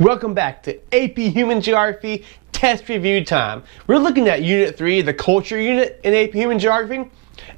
Welcome back to AP Human Geography Test Review Time. We're looking at Unit 3, the Culture Unit in AP Human Geography.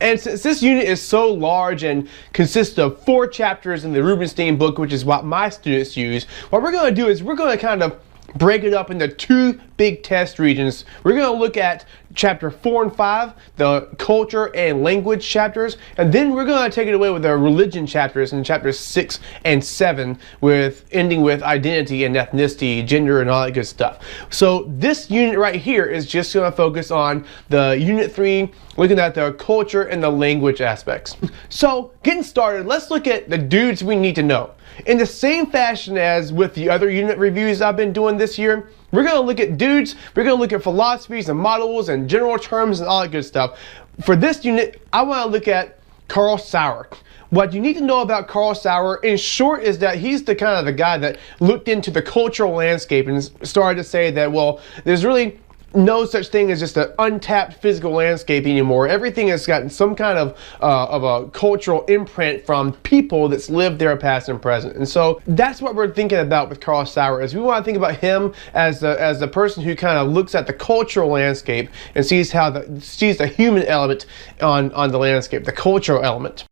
And since this unit is so large and consists of 4 chapters in the Rubenstein book, which is what my students use, what we're going to do is we're going to kind of break it up into 2 big test regions. We're going to look at chapter 4 and 5, the culture and language chapters, and then we're going to take it away with the religion chapters in chapters 6 and 7, with ending with identity and ethnicity, gender, and all that good stuff. So this unit right here is just going to focus on the Unit 3, looking at the culture and the language aspects. So getting started, let's look at the dudes we need to know. In the same fashion as with the other unit reviews I've been doing this year, we're going to look at dudes, we're going to look at philosophies and models and general terms and all that good stuff. For this unit, I want to look at Karl Sauer. What you need to know about Karl Sauer, in short, is that he's the kind of the guy that looked into the cultural landscape and started to say that, well, there's really no such thing as just an untapped physical landscape anymore. Everything has gotten some kind of a cultural imprint from people that's lived there past and present. And so that's what we're thinking about with Karl Sauer, is we want to think about him as the person who kind of looks at the cultural landscape and sees the human element on the landscape, the cultural element.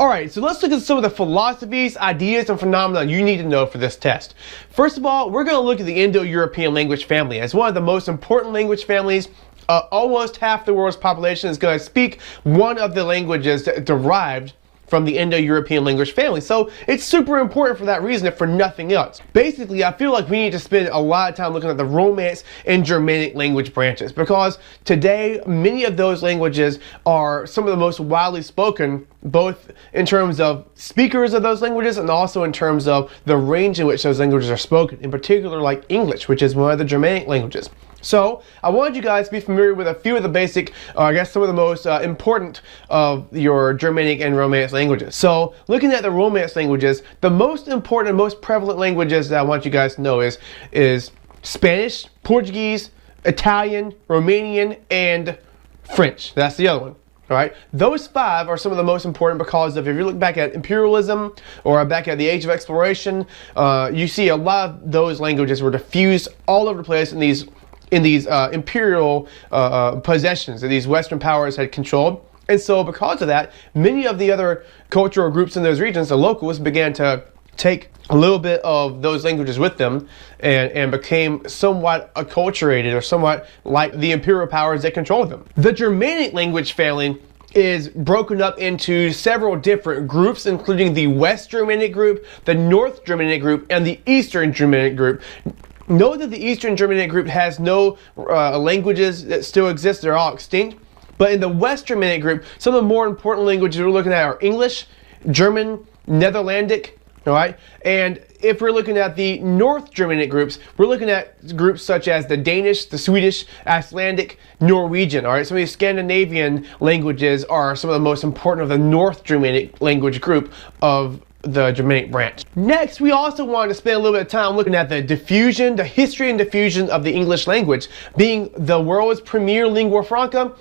Alright, so let's look at some of the philosophies, ideas, and phenomena you need to know for this test. First of all, we're going to look at the Indo-European language family as one of the most important language families. Almost half the world's population is going to speak one of the languages that derived from the Indo-European language family. So it's super important for that reason, if for nothing else. Basically, I feel like we need to spend a lot of time looking at the Romance and Germanic language branches, because today many of those languages are some of the most widely spoken, both in terms of speakers of those languages and also in terms of the range in which those languages are spoken, in particular like English, which is one of the Germanic languages. So I wanted you guys to be familiar with a few of the basic, I guess some of the most important of your Germanic and Romance languages. So looking at the Romance languages, the most important and most prevalent languages that I want you guys to know is Spanish, Portuguese, Italian, Romanian, and French. That's the other one. All right, those 5 are some of the most important because if you look back at Imperialism or back at the Age of Exploration, you see a lot of those languages were diffused all over the place in these imperial possessions that these Western powers had controlled. And so because of that, many of the other cultural groups in those regions, the locals, began to take a little bit of those languages with them and became somewhat acculturated, or somewhat like the imperial powers that controlled them. The Germanic language family is broken up into several different groups, including the West Germanic group, the North Germanic group, and the Eastern Germanic group. Know that the Eastern Germanic group has no languages that still exist, they're all extinct. But in the West Germanic group, some of the more important languages we're looking at are English, German, Netherlandic, all right? And if we're looking at the North Germanic groups, we're looking at groups such as the Danish, the Swedish, Icelandic, Norwegian, all right? Some of these Scandinavian languages are some of the most important of the North Germanic language group of the Germanic branch. Next, we also wanted to spend a little bit of time looking at the diffusion, the history and diffusion of the English language, being the world's premier lingua franca,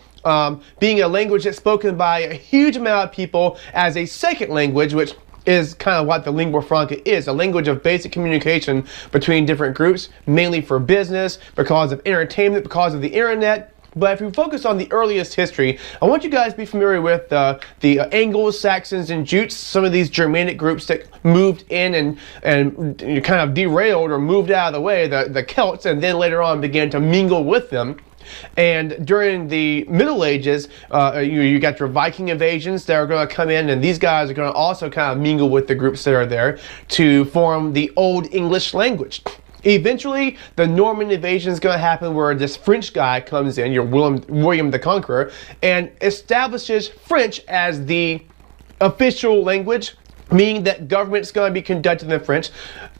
being a language that's spoken by a huge amount of people as a second language, which is kind of what the lingua franca is, a language of basic communication between different groups, mainly for business, because of entertainment, because of the internet. But if we focus on the earliest history, I want you guys to be familiar with the Angles, Saxons, and Jutes, some of these Germanic groups that moved in and kind of derailed or moved out of the way, the Celts, and then later on began to mingle with them. And during the Middle Ages, you got your Viking invasions that are going to come in, and these guys are going to also kind of mingle with the groups that are there to form the Old English language. Eventually, the Norman invasion is going to happen, where this French guy comes in, your William the Conqueror, and establishes French as the official language, meaning that government's going to be conducted in French,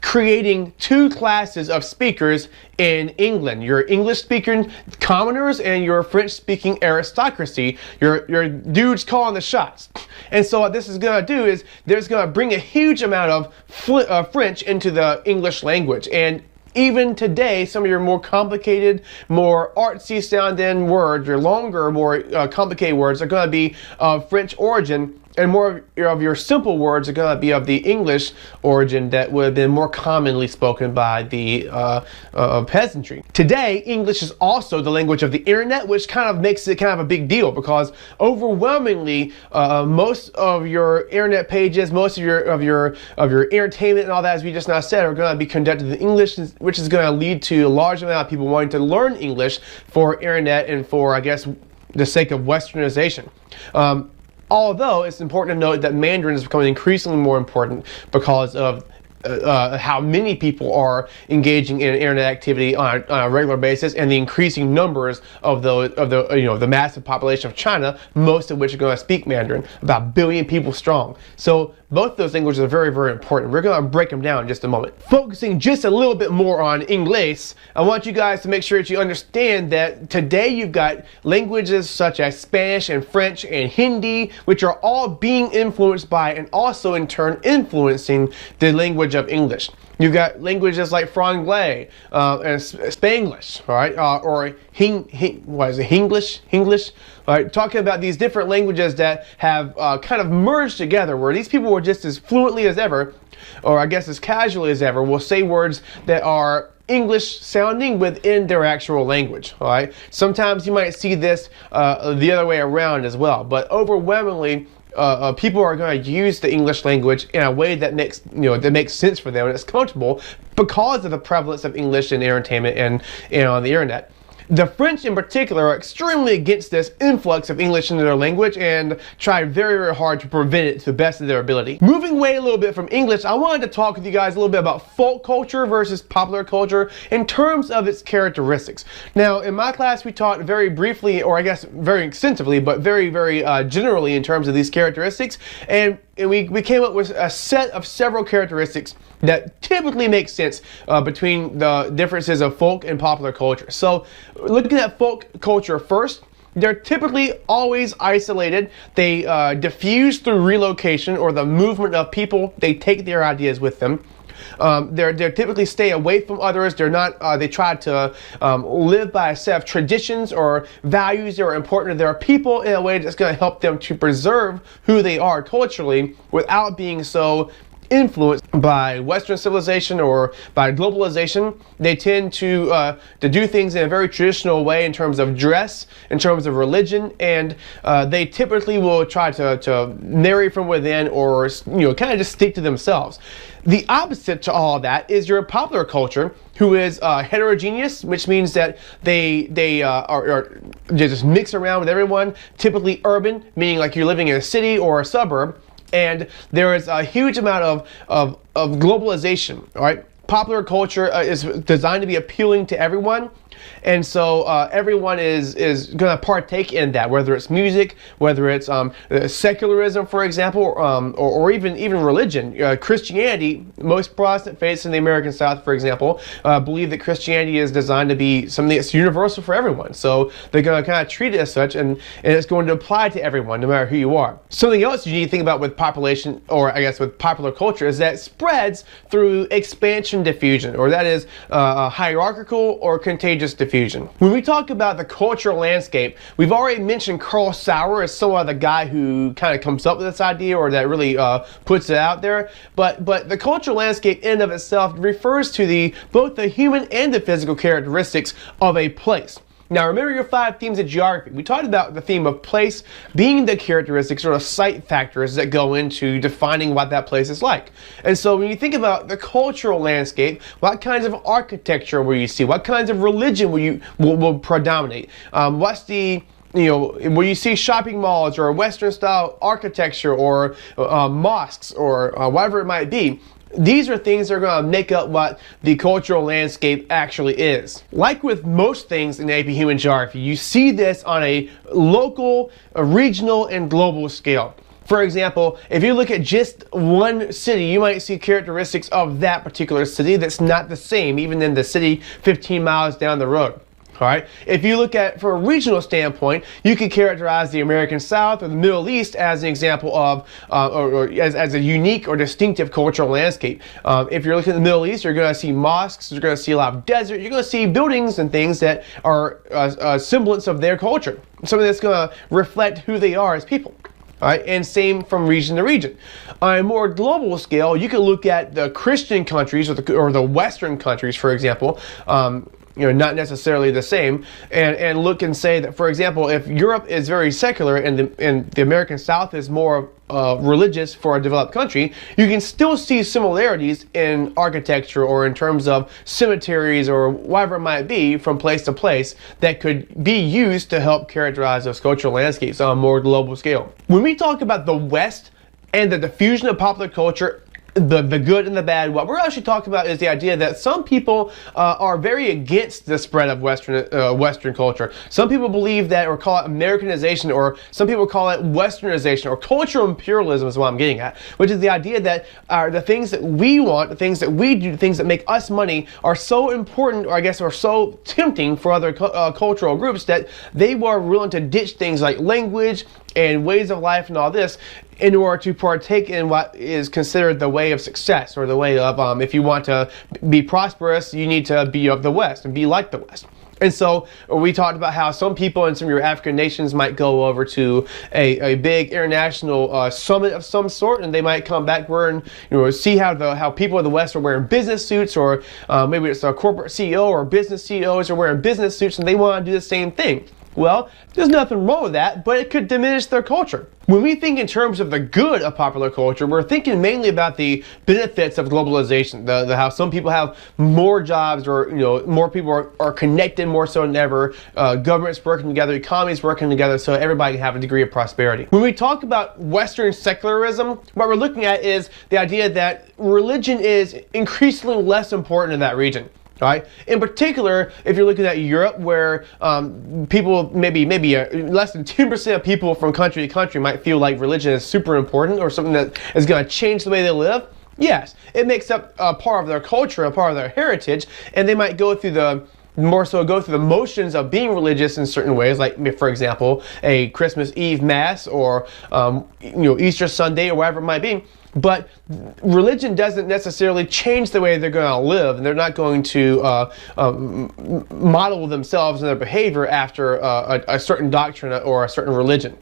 creating 2 classes of speakers in England: your English-speaking commoners and your French-speaking aristocracy, your dudes calling the shots. And so what this is going to do is there's going to bring a huge amount of French into the English language. And even today, some of your more complicated, more artsy sounding words, your longer, more complicated words are going to be of French origin, and more of your simple words are going to be of the English origin that would have been more commonly spoken by the peasantry. Today, English is also the language of the internet, which kind of makes it kind of a big deal, because overwhelmingly most of your internet pages, most of your entertainment and all that, as we just now said, are going to be conducted in English, which is going to lead to a large amount of people wanting to learn English for internet and for, I guess, the sake of westernization. Although it's important to note that Mandarin is becoming increasingly more important because of how many people are engaging in internet activity on a regular basis, and the increasing numbers of the massive population of China, most of which are going to speak Mandarin, about 1 billion people strong. So both those languages are very, very important. We're going to break them down in just a moment. Focusing just a little bit more on English, I want you guys to make sure that you understand that today you've got languages such as Spanish and French and Hindi, which are all being influenced by and also in turn influencing the language of English. You've got languages like Franglais and Spanglish, all right, or Hinglish, all right, talking about these different languages that have kind of merged together, where these people were just as fluently as ever, or I guess as casually as ever, will say words that are English sounding within their actual language. All right, sometimes you might see this the other way around as well, but overwhelmingly people are going to use the English language in a way that makes sense for them and it's comfortable because of the prevalence of English in entertainment and on the internet. The French in particular are extremely against this influx of English into their language and try very, very hard to prevent it to the best of their ability. Moving away a little bit from English, I wanted to talk with you guys a little bit about folk culture versus popular culture in terms of its characteristics. Now, in my class, we taught very briefly, or I guess very extensively, but very, very generally in terms of these characteristics, and we came up with a set of several characteristics that typically make sense between the differences of folk and popular culture. So looking at folk culture first, they're typically always isolated. They diffuse through relocation or the movement of people. They take their ideas with them. They typically stay away from others. They're not. They try to live by a set of traditions or values that are important to their people in a way that's going to help them to preserve who they are culturally without being so influenced by Western civilization or by globalization. They tend to do things in a very traditional way in terms of dress, in terms of religion, and they typically will try to marry from within or kind of just stick to themselves. The opposite to all of that is your popular culture, who is heterogeneous, which means that they just mix around with everyone, typically urban, meaning like you're living in a city or a suburb. And there is a huge amount of globalization, all right? Popular culture is designed to be appealing to everyone. And so everyone is going to partake in that, whether it's music, whether it's secularism, for example, or even religion. Christianity, most Protestant faiths in the American South, for example, believe that Christianity is designed to be something that's universal for everyone. So they're going to kind of treat it as such, and it's going to apply to everyone, no matter who you are. Something else you need to think about with population, or I guess with popular culture, is that it spreads through expansion diffusion, or that is hierarchical or contagious diffusion. When we talk about the cultural landscape, we've already mentioned Carl Sauer as somewhat the guy who kind of comes up with this idea, or that really puts it out there. But the cultural landscape in and of itself refers to both the human and the physical characteristics of a place. Now, remember your 5 themes of geography. We talked about the theme of place being the characteristics or the site factors that go into defining what that place is like. And so when you think about the cultural landscape, what kinds of architecture will you see? What kinds of religion will predominate? What's the where you see shopping malls or Western style architecture or mosques or whatever it might be. These are things that are going to make up what the cultural landscape actually is. Like with most things in AP Human Geography, you see this on a local, a regional, and global scale. For example, if you look at just one city, you might see characteristics of that particular city that's not the same, even in the city 15 miles down the road. All right. If you look at, from a regional standpoint, you can characterize the American South or the Middle East as an example of, or as a unique or distinctive cultural landscape. If you're looking at the Middle East, you're going to see mosques, you're going to see a lot of desert, you're going to see buildings and things that are a semblance of their culture, something that's going to reflect who they are as people. All right, and same from region to region. On a more global scale, you can look at the Christian countries or the Western countries, for example. Not necessarily the same, and look and say that, for example, if Europe is very secular and the American South is more religious for a developed country, you can still see similarities in architecture or in terms of cemeteries or whatever it might be from place to place that could be used to help characterize those cultural landscapes on a more global scale. When we talk about the West and the diffusion of popular culture, the good and the bad, what we're actually talking about is the idea that some people are very against the spread of Western culture. Some people believe that, or call it Americanization, or some people call it Westernization, or cultural imperialism is what I'm getting at, which is the idea that the things that we want, the things that we do, the things that make us money are so important, or I guess are so tempting for other cultural groups that they were willing to ditch things like language and ways of life and all this in order to partake in what is considered the way of success, or the way of, if you want to be prosperous, you need to be of the West and be like the West. And so we talked about how some people in some of your African nations might go over to a big international summit of some sort, and they might come back wearing, see how people in the West are wearing business suits, or maybe it's a corporate CEO or business CEOs are wearing business suits, and they want to do the same thing. Well, there's nothing wrong with that, but it could diminish their culture. When we think in terms of the good of popular culture, we're thinking mainly about the benefits of globalization, how some people have more jobs, or more people are connected more so than ever, governments working together, economies working together, so everybody can have a degree of prosperity. When we talk about Western secularism, what we're looking at is the idea that religion is increasingly less important in that region. Right? In particular, if you're looking at Europe, where people, maybe less than 10% of people from country to country might feel like religion is super important, or something that is going to change the way they live. Yes, it makes up a part of their culture, a part of their heritage, and they might go through the motions of being religious in certain ways, like, for example, a Christmas Eve Mass, or Easter Sunday, or whatever it might be. But religion doesn't necessarily change the way they're going to live, and they're not going to model themselves and their behavior after a certain doctrine or a certain religion.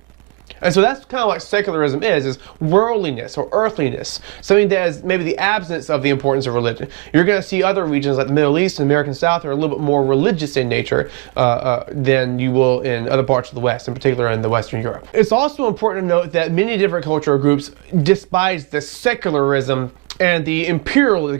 And so that's kind of what secularism is worldliness or earthliness, something that is maybe the absence of the importance of religion. You're going to see other regions like the Middle East and American South are a little bit more religious in nature than you will in other parts of the West, in particular in the Western Europe. It's also important to note that many different cultural groups despise the secularism and the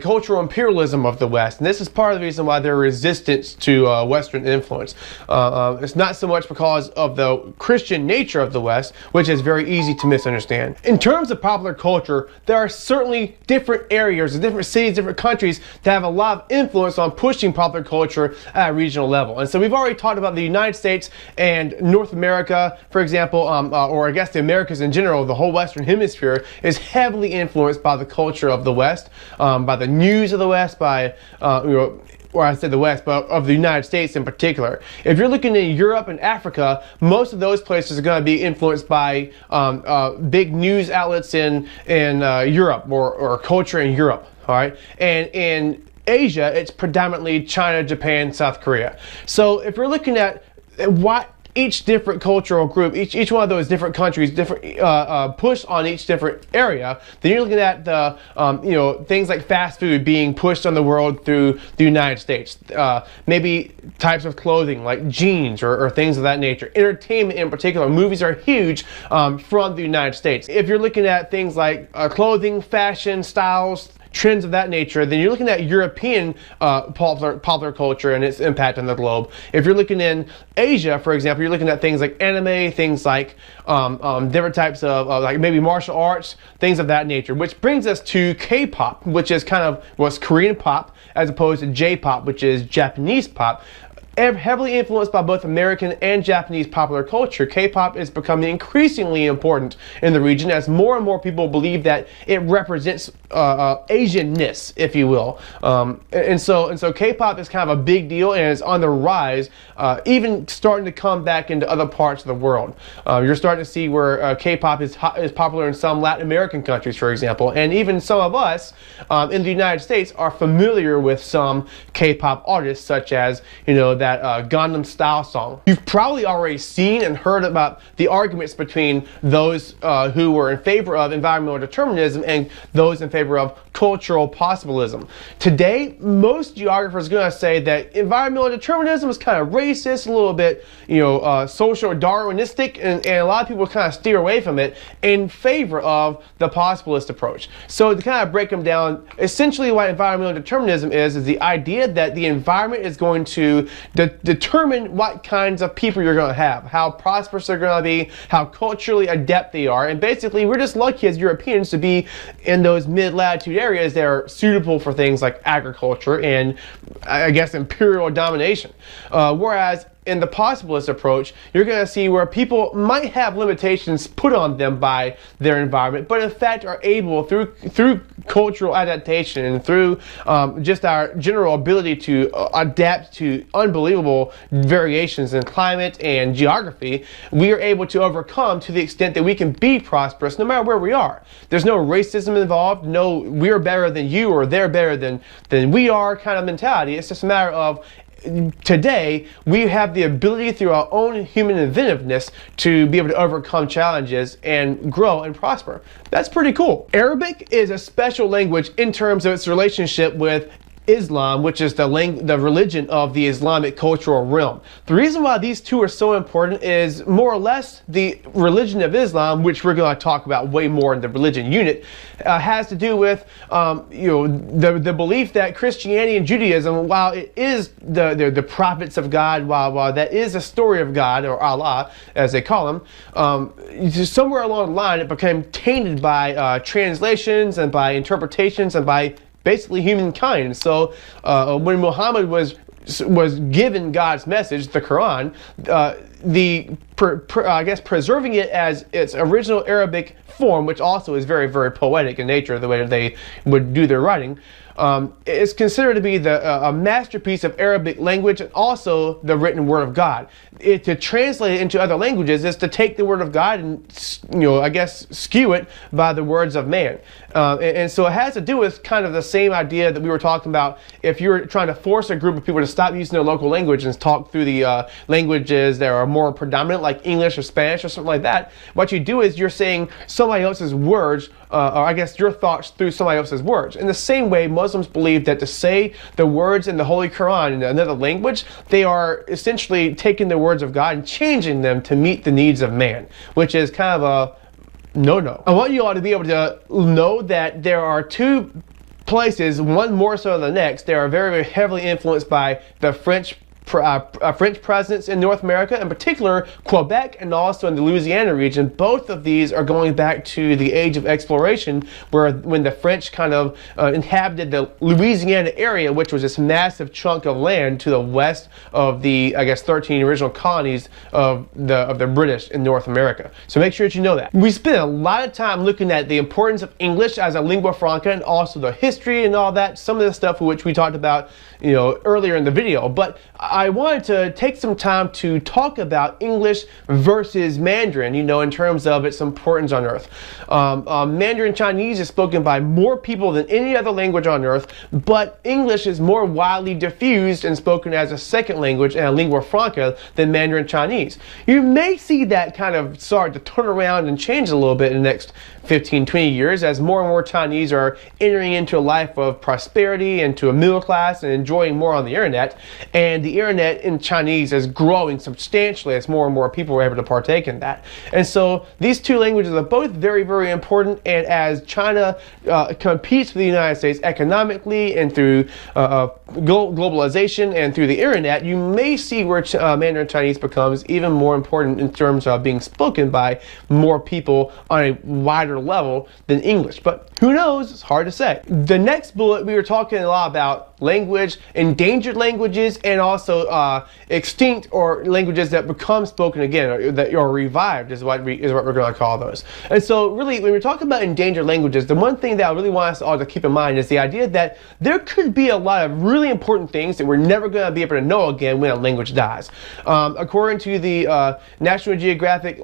cultural imperialism of the West. And this is part of the reason why they're resistant to Western influence. It's not so much because of the Christian nature of the West, which is very easy to misunderstand. In terms of popular culture, there are certainly different areas, different cities, different countries that have a lot of influence on pushing popular culture at a regional level. And so we've already talked about the United States and North America, for example, or I guess the Americas in general. The whole Western Hemisphere is heavily influenced by the culture of the West, by the news of the West, by or I said the West, but of the United States in particular. If you're looking in Europe and Africa, most of those places are going to be influenced by big news outlets in Europe, or culture in Europe. All right, and in Asia, it's predominantly China, Japan, South Korea. So if we're looking at what each different cultural group, each one of those different countries, different push on each different area, then you're looking at the things like fast food being pushed on the world through the United States. Maybe types of clothing like jeans or things of that nature. Entertainment in particular, movies are huge from the United States. If you're looking at things like clothing, fashion, styles, trends of that nature, then you're looking at European popular culture and its impact on the globe. If you're looking in Asia, for example, you're looking at things like anime, things like different types of like maybe martial arts, things of that nature, which brings us to K-pop, which is kind of what's Korean pop, as opposed to J-pop, which is Japanese pop. Heavily influenced by both American and Japanese popular culture, K-pop is becoming increasingly important in the region as more and more people believe that it represents Asianness, if you will. And so K-pop is kind of a big deal, and it's on the rise, even starting to come back into other parts of the world. You're starting to see where K-pop is popular in some Latin American countries, for example, and even some of us in the United States are familiar with some K-pop artists, such as, that Gangnam Style song. You've probably already seen and heard about the arguments between those who were in favor of environmental determinism and those in favor of cultural possibilism. Today, most geographers are going to say that environmental determinism is kind of racist, a little bit, social Darwinistic, and a lot of people kind of steer away from it in favor of the possibilist approach. So to kind of break them down, essentially what environmental determinism is the idea that the environment is going to determine what kinds of people you're going to have, how prosperous they're going to be, how culturally adept they are, and basically we're just lucky as Europeans to be in those mid-latitude areas that are suitable for things like agriculture and, I guess, imperial domination. Whereas in the possibilist approach, you're going to see where people might have limitations put on them by their environment, but in fact are able, through cultural adaptation and through just our general ability to adapt to unbelievable variations in climate and geography, we are able to overcome to the extent that we can be prosperous no matter where we are. There's no racism involved, no we're better than you or they're better than we are kind of mentality. It's just a matter of today, we have the ability through our own human inventiveness to be able to overcome challenges and grow and prosper. That's pretty cool. Arabic is a special language in terms of its relationship with Islam, which is the religion of the Islamic cultural realm. The reason why these two are so important is more or less the religion of Islam, which we're going to talk about way more in the religion unit, has to do with the belief that Christianity and Judaism, while it is the prophets of God, while that is a story of God, or Allah as they call him, somewhere along the line it became tainted by translations and by interpretations and by basically humankind. So when Muhammad was given God's message, the Quran, I guess preserving it as its original Arabic form, which also is very, very poetic in nature, the way they would do their writing, is considered to be a masterpiece of Arabic language and also the written word of God. To translate it into other languages is to take the word of God and, I guess, skew it by the words of man. And so it has to do with kind of the same idea that we were talking about. If you're trying to force a group of people to stop using their local language and talk through the languages that are more predominant, like English or Spanish or something like that, what you do is you're saying somebody else's words, or I guess your thoughts through somebody else's words. In the same way, Muslims believe that to say the words in the Holy Quran in another language, they are essentially taking the words of God and changing them to meet the needs of man, which is kind of a no-no. I want you all to be able to know that there are two places, one more so than the next, that are very, very heavily influenced by the French presence in North America, in particular Quebec and also in the Louisiana region. Both of these are going back to the age of exploration, when the French kind of inhabited the Louisiana area, which was this massive chunk of land to the west of the, I guess, 13 original colonies of the British in North America. So make sure that you know that. We spent a lot of time looking at the importance of English as a lingua franca and also the history and all that, some of the stuff which we talked about earlier in the video, but I wanted to take some time to talk about English versus Mandarin, in terms of its importance on Earth. Mandarin Chinese is spoken by more people than any other language on Earth, but English is more widely diffused and spoken as a second language and a lingua franca than Mandarin Chinese. You may see that kind of start to turn around and change a little bit in the next 15, 20 years as more and more Chinese are entering into a life of prosperity and to a middle class and enjoying more on the internet. And the internet in Chinese is growing substantially as more and more people are able to partake in that. And so these two languages are both very, very important. And as China competes with the United States economically and through globalization and through the internet, you may see where Mandarin Chinese becomes even more important in terms of being spoken by more people on a wider level than English. But who knows? It's hard to say. The next bullet, we were talking a lot about language, endangered languages, and also extinct or languages that become spoken again, or that are revived is what we're going to call those. And so really, when we're talking about endangered languages, the one thing that I really want us all to keep in mind is the idea that there could be a lot of really important things that we're never going to be able to know again when a language dies. According to the National Geographic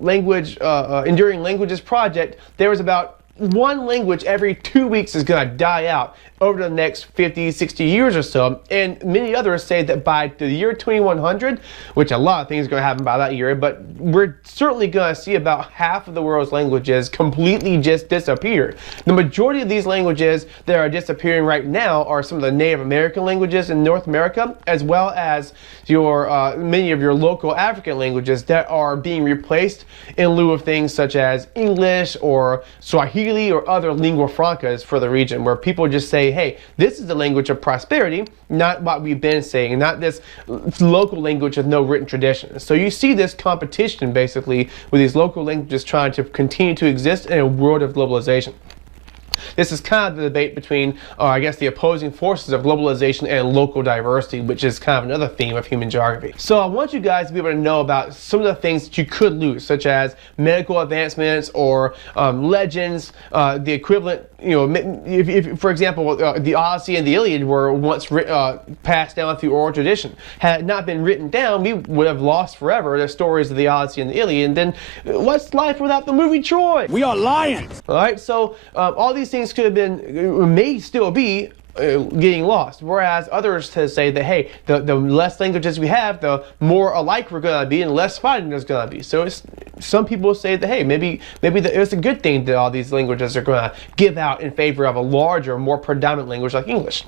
Enduring Languages Project, there was about one language every 2 weeks is going to die out over the next 50, 60 years or so. And many others say that by the year 2100, which a lot of things are going to happen by that year, but we're certainly going to see about half of the world's languages completely just disappear. The majority of these languages that are disappearing right now are some of the Native American languages in North America, as well as many of your local African languages that are being replaced in lieu of things such as English or Swahili or other lingua francas for the region, where people just say, hey, this is the language of prosperity, not what we've been saying, not this local language with no written tradition. So you see this competition basically with these local languages trying to continue to exist in a world of globalization. This is kind of the debate between, I guess, the opposing forces of globalization and local diversity, which is kind of another theme of human geography. So I want you guys to be able to know about some of the things that you could lose, such as medical advancements or legends, the equivalent, if for example, the Odyssey and the Iliad were once passed down through oral tradition. Had it not been written down, we would have lost forever the stories of the Odyssey and the Iliad. And then what's life without the movie Troy? We are lions! All right, so all these things could have been, may still be getting lost, whereas others say that, hey, the less languages we have, the more alike we're going to be and less fighting there's going to be. So some people say that, hey, maybe it's a good thing that all these languages are going to give out in favor of a larger, more predominant language like English.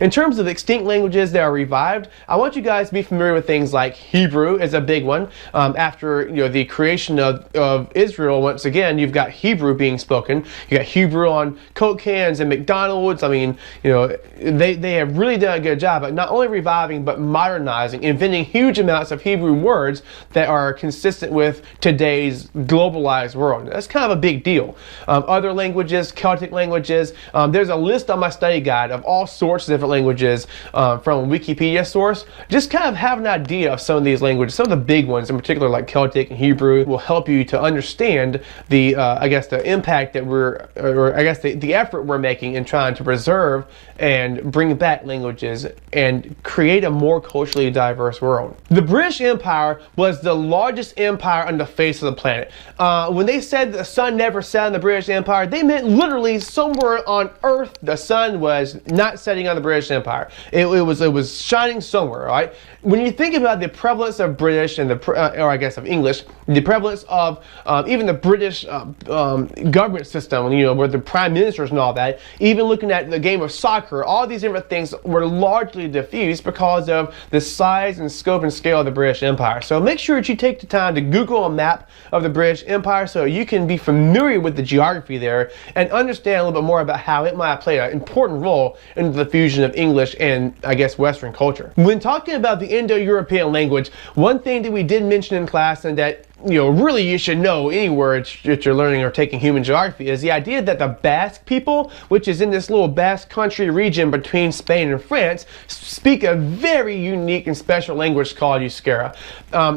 In terms of extinct languages that are revived, I want you guys to be familiar with things like Hebrew is a big one. After the creation of Israel, once again, you've got Hebrew being spoken. You got Hebrew on Coke cans and McDonald's. I mean, they have really done a good job at not only reviving but modernizing, inventing huge amounts of Hebrew words that are consistent with today's globalized world. That's kind of a big deal. Other languages, Celtic languages, there's a list on my study guide of all sorts of different languages from a Wikipedia source. Just kind of have an idea of some of these languages, some of the big ones in particular like Celtic and Hebrew will help you to understand the I guess the impact that the effort we're making in trying to preserve and bring back languages and create a more culturally diverse world. The British Empire was the largest empire on the face of the planet. When they said the sun never set on the British Empire, they meant literally somewhere on Earth the sun was not setting on the British Empire. It was shining somewhere, right? When you think about the prevalence of British and or I guess of English, the prevalence of even the British government system, with the prime ministers and all that, even looking at the game of soccer, all these different things were largely diffused because of the size and scope and scale of the British Empire. So make sure that you take the time to Google a map of the British Empire so you can be familiar with the geography there and understand a little bit more about how it might play an important role in the fusion of English and, I guess, Western culture. When talking about the Indo-European language, one thing that we did mention in class and that really you should know anywhere that you're learning or taking human geography is the idea that the Basque people, which is in this little Basque country region between Spain and France, speak a very unique and special language called Euskera.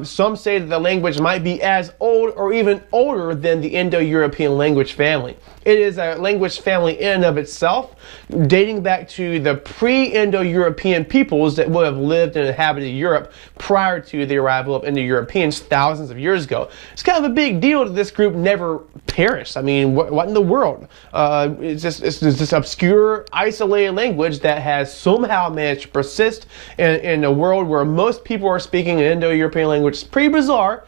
Some say that the language might be as old or even older than the Indo-European language family. It is a language family in and of itself, dating back to the pre-Indo-European peoples that would have lived and inhabited Europe prior to the arrival of Indo-Europeans thousands of years ago. It's kind of a big deal that this group never perished. I mean, what in the world? It's this obscure, isolated language that has somehow managed to persist in a world where most people are speaking an Indo-European language. It's pretty bizarre.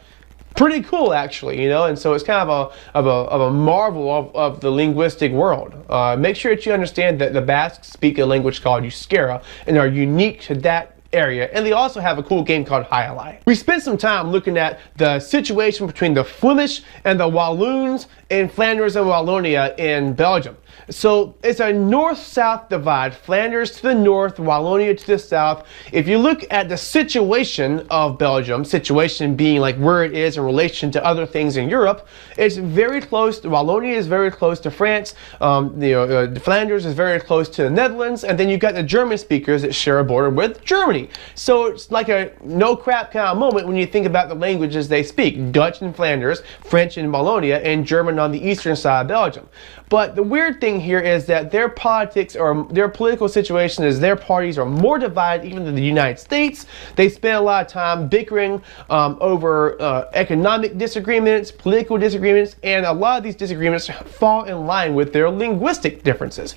Pretty cool, actually, and so it's kind of a marvel of the linguistic world. Make sure that you understand that the Basques speak a language called Euskera and are unique to that area, and they also have a cool game called Highlight. We spent some time looking at the situation between the Flemish and the Walloons in Flanders and Wallonia in Belgium. So it's a north-south divide, Flanders to the north, Wallonia to the south. If you look at the situation of Belgium, situation being like where it is in relation to other things in Europe, it's very close. Wallonia is very close to France. Flanders is very close to the Netherlands, and then you've got the German speakers that share a border with Germany. So it's like a no-crap kind of moment when you think about the languages they speak. Dutch in Flanders, French in Wallonia, and German on the eastern side of Belgium. But the weird thing here is that their politics or their political situation is their parties are more divided even than the United States. They spend a lot of time bickering over economic disagreements, political disagreements, and a lot of these disagreements fall in line with their linguistic differences.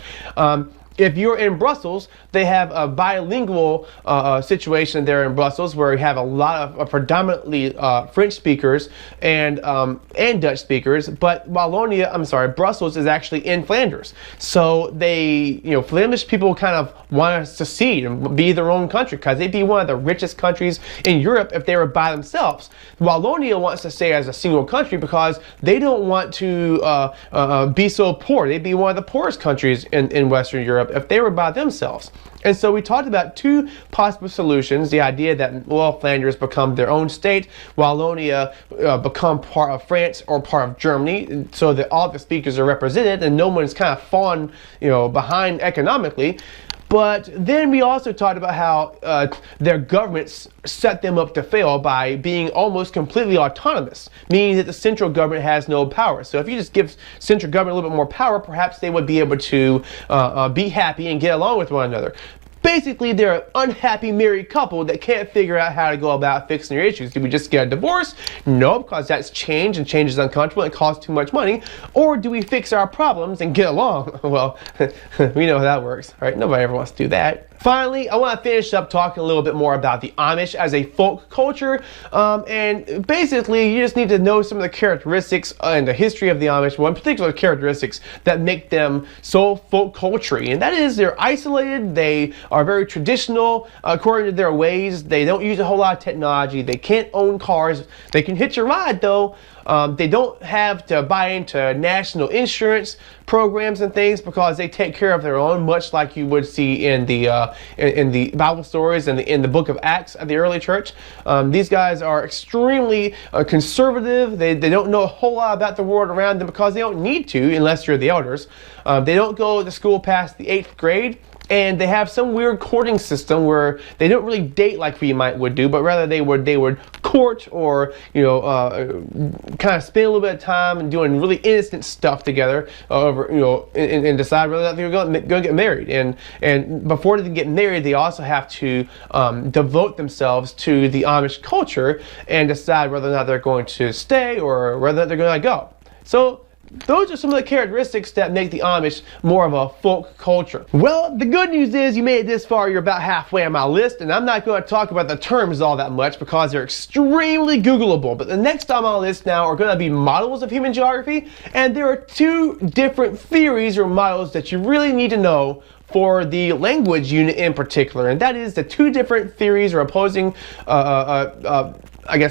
If you're in Brussels, they have a bilingual situation there in Brussels where you have a lot of predominantly French speakers and Dutch speakers. But Brussels is actually in Flanders. So Flemish people kind of want to secede and be their own country because they'd be one of the richest countries in Europe if they were by themselves. Wallonia wants to stay as a single country because they don't want to be so poor. They'd be one of the poorest countries in Western Europe if they were by themselves. And so we talked about two possible solutions, the idea that, Flanders become their own state, Wallonia become part of France or part of Germany, so that all the speakers are represented and no one's kind of fallen, behind economically. But then we also talked about how their governments set them up to fail by being almost completely autonomous, meaning that the central government has no power. So if you just give central government a little bit more power, perhaps they would be able to be happy and get along with one another. Basically, they're an unhappy married couple that can't figure out how to go about fixing their issues. Do we just get a divorce? No, because that's change, and change is uncomfortable and costs too much money. Or do we fix our problems and get along? Well, we know how that works, right? Nobody ever wants to do that. Finally, I want to finish up talking a little bit more about the Amish as a folk culture. And basically, you just need to know some of the characteristics and the history of the Amish, one particular characteristics that make them so folk culture-y. And that is they're isolated, they are very traditional according to their ways, they don't use a whole lot of technology, they can't own cars, they can hitch a ride though. They don't have to buy into national insurance programs and things because they take care of their own, much like you would see in the Bible stories and in the book of Acts of the early church. These guys are extremely conservative. They don't know a whole lot about the world around them because they don't need to unless you're the elders. They don't go to school past the 8th grade. And they have some weird courting system where they don't really date like we would do, but rather they would court or kind of spend a little bit of time and doing really innocent stuff together over and decide whether or not they're going to get married. And before they can get married, they also have to devote themselves to the Amish culture and decide whether or not they're going to stay or whether or not they're going to go. So those are some of the characteristics that make the Amish more of a folk culture. Well, the good news is you made it this far, you're about halfway on my list, and I'm not going to talk about the terms all that much because they're extremely Googleable. But the next on my list now are going to be models of human geography, and there are two different theories or models that you really need to know for the language unit in particular, and that is the two different theories or opposing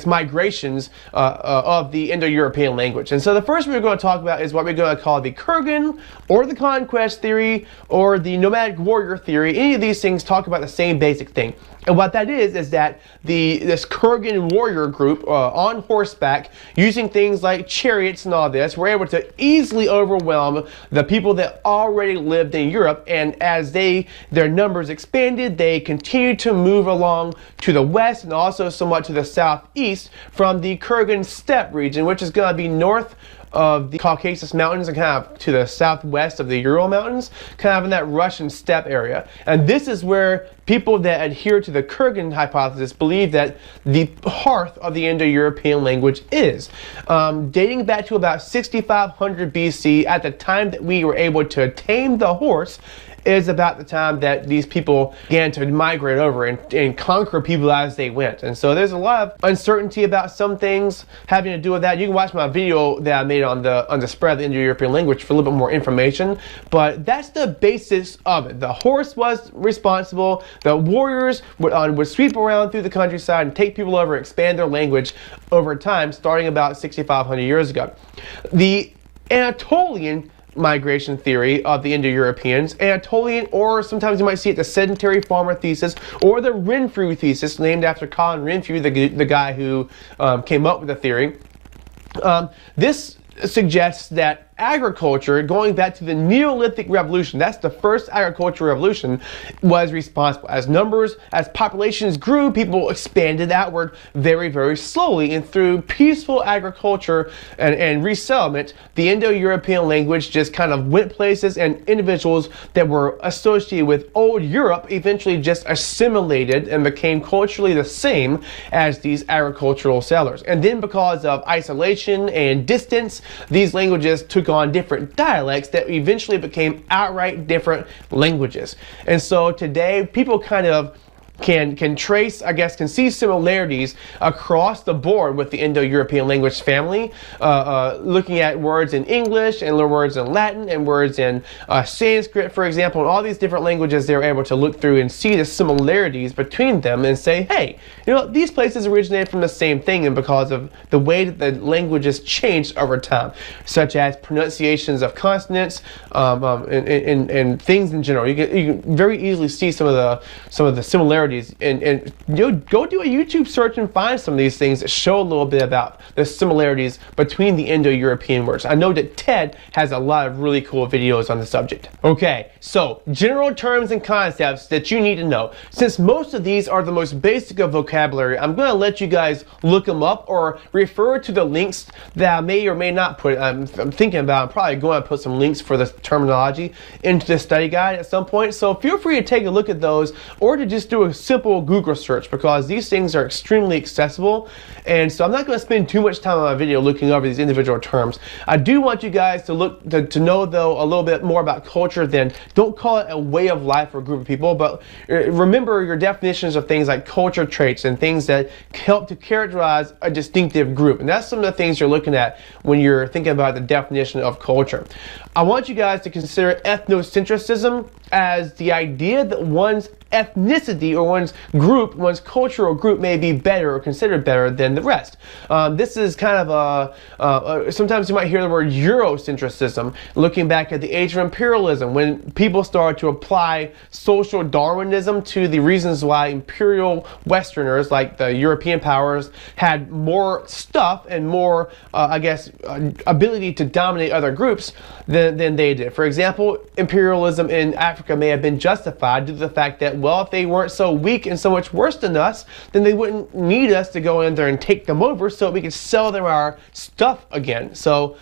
migrations of the Indo-European language. And so the first we're going to talk about is what we're going to call the Kurgan or the conquest theory or the nomadic warrior theory. Any of these things talk about the same basic thing. And what that is that this Kurgan warrior group on horseback, using things like chariots and all this, were able to easily overwhelm the people that already lived in Europe. And as their numbers expanded, they continued to move along to the west and also somewhat to the southeast from the Kurgan steppe region, which is going to be north of the Caucasus Mountains and kind of to the southwest of the Ural Mountains, kind of in that Russian steppe area. And this is where people that adhere to the Kurgan hypothesis believe that the hearth of the Indo-European language is. Dating back to about 6500 BC, at the time that we were able to tame the horse, is about the time that these people began to migrate over and conquer people as they went. And so there's a lot of uncertainty about some things having to do with that. You can watch my video that I made on the spread of the Indo-European language for a little bit more information, but that's the basis of it. The horse was responsible. The warriors would sweep around through the countryside and take people over and expand their language over time, starting about 6,500 years ago. The Anatolian migration theory of the Indo-Europeans, Anatolian, or sometimes you might see it the sedentary farmer thesis, or the Renfrew thesis, named after Colin Renfrew, the guy who came up with the theory. This suggests that agriculture, going back to the Neolithic Revolution, that's the first agricultural revolution, was responsible. As populations grew, people expanded outward very, very slowly, and through peaceful agriculture and resettlement, the Indo-European language just kind of went places, and individuals that were associated with old Europe eventually just assimilated and became culturally the same as these agricultural settlers. And then because of isolation and distance, these languages took on different dialects that eventually became outright different languages. And so today people kind of can trace, I guess, can see similarities across the board with the Indo-European language family, looking at words in English and words in Latin and words in Sanskrit, for example, and all these different languages. They're able to look through and see the similarities between them and say, hey, you know, these places originated from the same thing, and because of the way that the languages changed over time, such as pronunciations of consonants and things in general. You can very easily see some of the similarities. And go do a YouTube search and find some of these things that show a little bit about the similarities between the Indo-European words. I know that TED has a lot of really cool videos on the subject. Okay, so general terms and concepts that you need to know. Since most of these are the most basic of vocabulary, I'm going to let you guys look them up or refer to the links that I may or may not put. I'm thinking about, I'm probably going to put some links for the terminology into the study guide at some point. So feel free to take a look at those, or to just do a simple Google search, because these things are extremely accessible. And so I'm not going to spend too much time on my video looking over these individual terms. I do want you guys to look to know, though, a little bit more about culture. Then don't call it a way of life or a group of people, but remember your definitions of things like culture traits and things that help to characterize a distinctive group. And that's some of the things you're looking at when you're thinking about the definition of culture. I want you guys to consider ethnocentrism as the idea that one's ethnicity or one's group, one's cultural group, may be better or considered better than the rest. This is kind of sometimes you might hear the word Eurocentrism, looking back at the age of imperialism, when people started to apply social Darwinism to the reasons why imperial Westerners, like the European powers, had more stuff and more, I guess, ability to dominate other groups than they did. For example, imperialism in Africa may have been justified due to the fact that, well, if they weren't so weak and so much worse than us, then they wouldn't need us to go in there and take them over so we could sell them our stuff again. So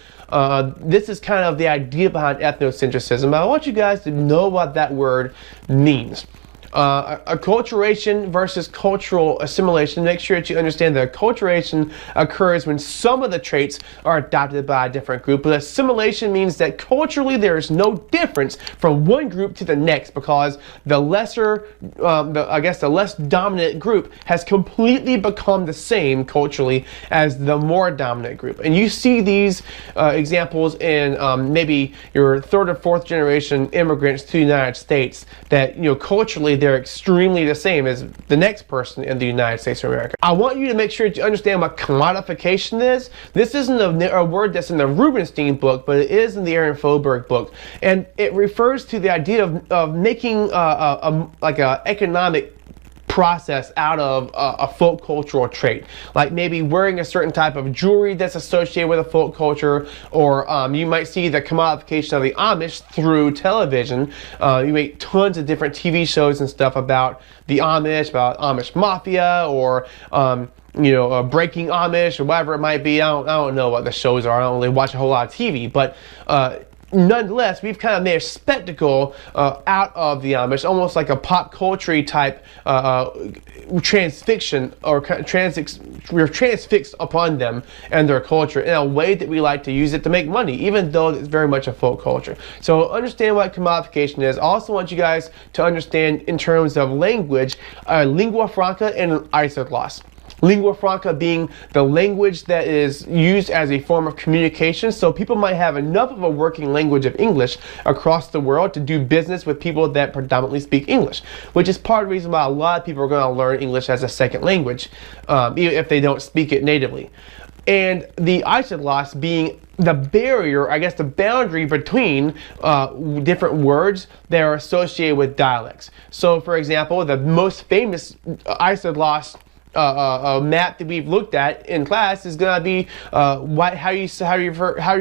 this is kind of the idea behind ethnocentrism. I want you guys to know what that word means. Acculturation versus cultural assimilation. Make sure that you understand that acculturation occurs when some of the traits are adopted by a different group, but assimilation means that culturally there is no difference from one group to the next, because the lesser, the less dominant group has completely become the same culturally as the more dominant group. And you see these examples in maybe your third or fourth generation immigrants to the United States, that, you know, culturally they're extremely the same as the next person in the United States of America. I want you to make sure that you understand what commodification is. This isn't a word that's in the Rubenstein book, but it is in the Aaron Faubourg book. And it refers to the idea of making like an economic process out of a folk cultural trait, like maybe wearing a certain type of jewelry that's associated with a folk culture, or you might see the commodification of the Amish through television. You make tons of different TV shows and stuff about the Amish, about Amish mafia, or you know, breaking Amish, or whatever it might be. I don't know what the shows are. I don't really watch a whole lot of TV, but nonetheless, we've kind of made a spectacle out of the Amish, almost like a pop culture type transfixion, or we're transfixed upon them and their culture in a way that we like to use it to make money, even though it's very much a folk culture. So understand what commodification is. I also want you guys to understand, in terms of language, lingua franca and an isogloss. Lingua franca being the language that is used as a form of communication. So people might have enough of a working language of English across the world to do business with people that predominantly speak English, which is part of the reason why a lot of people are going to learn English as a second language, even if they don't speak it natively. And the isogloss being the barrier, I guess the boundary between different words that are associated with dialects. So for example, the most famous isogloss map that we've looked at in class is going to be how you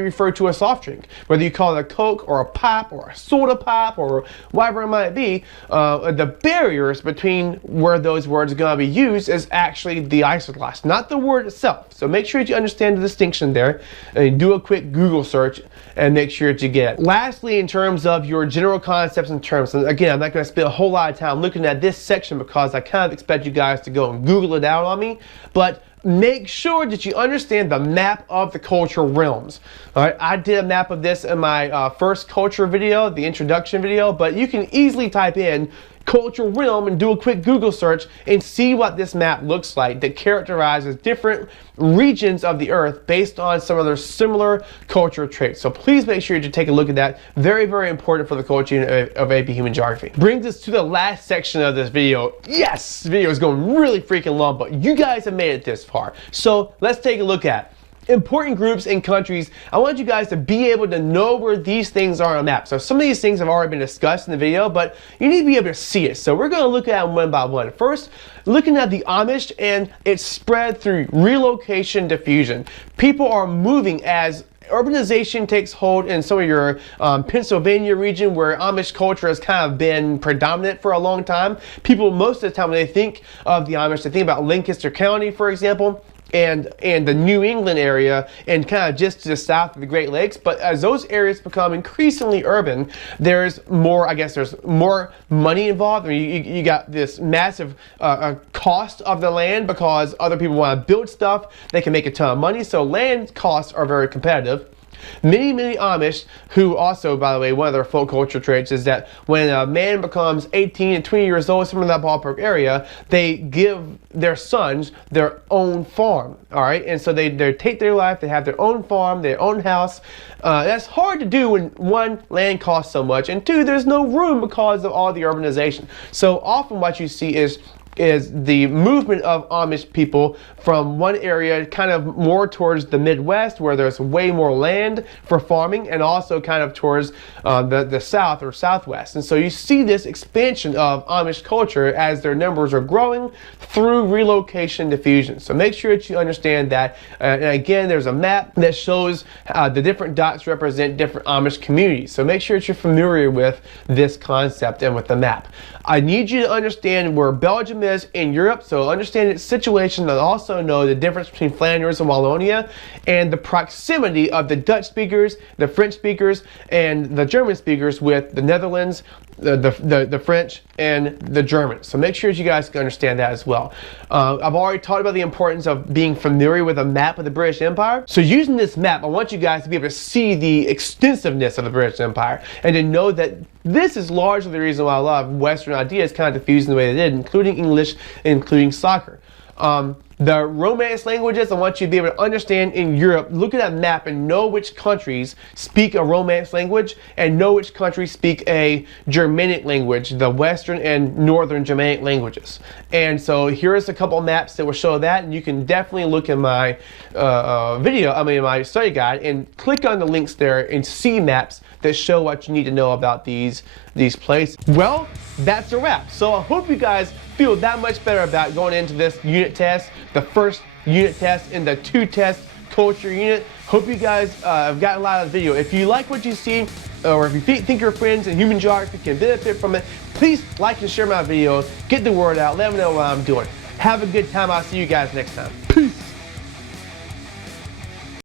refer to a soft drink, whether you call it a Coke or a pop or a soda pop or whatever it might be. The barriers between where those words are going to be used is actually the isogloss, not the word itself. So make sure that you understand the distinction there, and do a quick Google search and make sure that you get it. Lastly, in terms of your general concepts and terms, and again, I'm not going to spend a whole lot of time looking at this section because I kind of expect you guys to go and Google it out on me, but make sure that you understand the map of the cultural realms. All right, I did a map of this in my first culture video, the introduction video, but you can easily type in cultural realm and do a quick Google search and see what this map looks like that characterizes different regions of the earth based on some of their similar cultural traits. So please make sure to take a look at that. Very, very important for the culture unit of AP Human Geography. Brings us to the last section of this video. Yes, this video is going really freaking long, but you guys have made it this far. So let's take a look at important groups and countries. I want you guys to be able to know where these things are on a map. So some of these things have already been discussed in the video, but you need to be able to see it. So we're going to look at them one by one. First, looking at the Amish and its spread through relocation diffusion. People are moving as urbanization takes hold in some of your Pennsylvania region where Amish culture has kind of been predominant for a long time. People, most of the time when they think of the Amish, they think about Lancaster County, for example, and the New England area and kind of just to the south of the Great Lakes. But as those areas become increasingly urban, there's more, I guess there's more money involved. I mean, you got this massive cost of the land because other people want to build stuff. They can make a ton of money. So land costs are very competitive. Many Amish, who also, by the way, one of their folk culture traits is that when a man becomes 18 and 20 years old, somewhere in that ballpark area, they give their sons their own farm, all right? And so they take their life, they have their own farm, their own house. That's hard to do when, one, land costs so much, and two, there's no room because of all the urbanization. So often what you see is the movement of Amish people from one area kind of more towards the Midwest where there's way more land for farming, and also kind of towards the South or Southwest. And so you see this expansion of Amish culture as their numbers are growing through relocation diffusion. So make sure that you understand that. And again, there's a map that shows the different dots represent different Amish communities. So make sure that you're familiar with this concept and with the map. I need you to understand where Belgium is in Europe, so understand its situation, and also know the difference between Flanders and Wallonia, and the proximity of the Dutch speakers, the French speakers, and the German speakers with the Netherlands, the French, and the Germans. So make sure you guys can understand that as well. I've already talked about the importance of being familiar with a map of the British Empire. So using this map, I want you guys to be able to see the extensiveness of the British Empire and to know that this is largely the reason why a lot of Western ideas kind of diffused in the way they did, including English, including soccer. The Romance languages, I want you to be able to understand in Europe, look at that map and know which countries speak a Romance language and know which countries speak a Germanic language, the Western and Northern Germanic languages. And so here's a couple maps that will show that, and you can definitely look in my my study guide and click on the links there and see maps that show what you need to know about these places. Well, that's a wrap. So I hope you guys feel that much better about going into this unit test, the first unit test in the 2-test culture unit. Hope you guys have gotten a lot out of the video. If you like what you see, or if you think your friends in human geography can benefit from it, please like and share my videos, get the word out, let them know what I'm doing. Have a good time. I'll see you guys next time. Peace.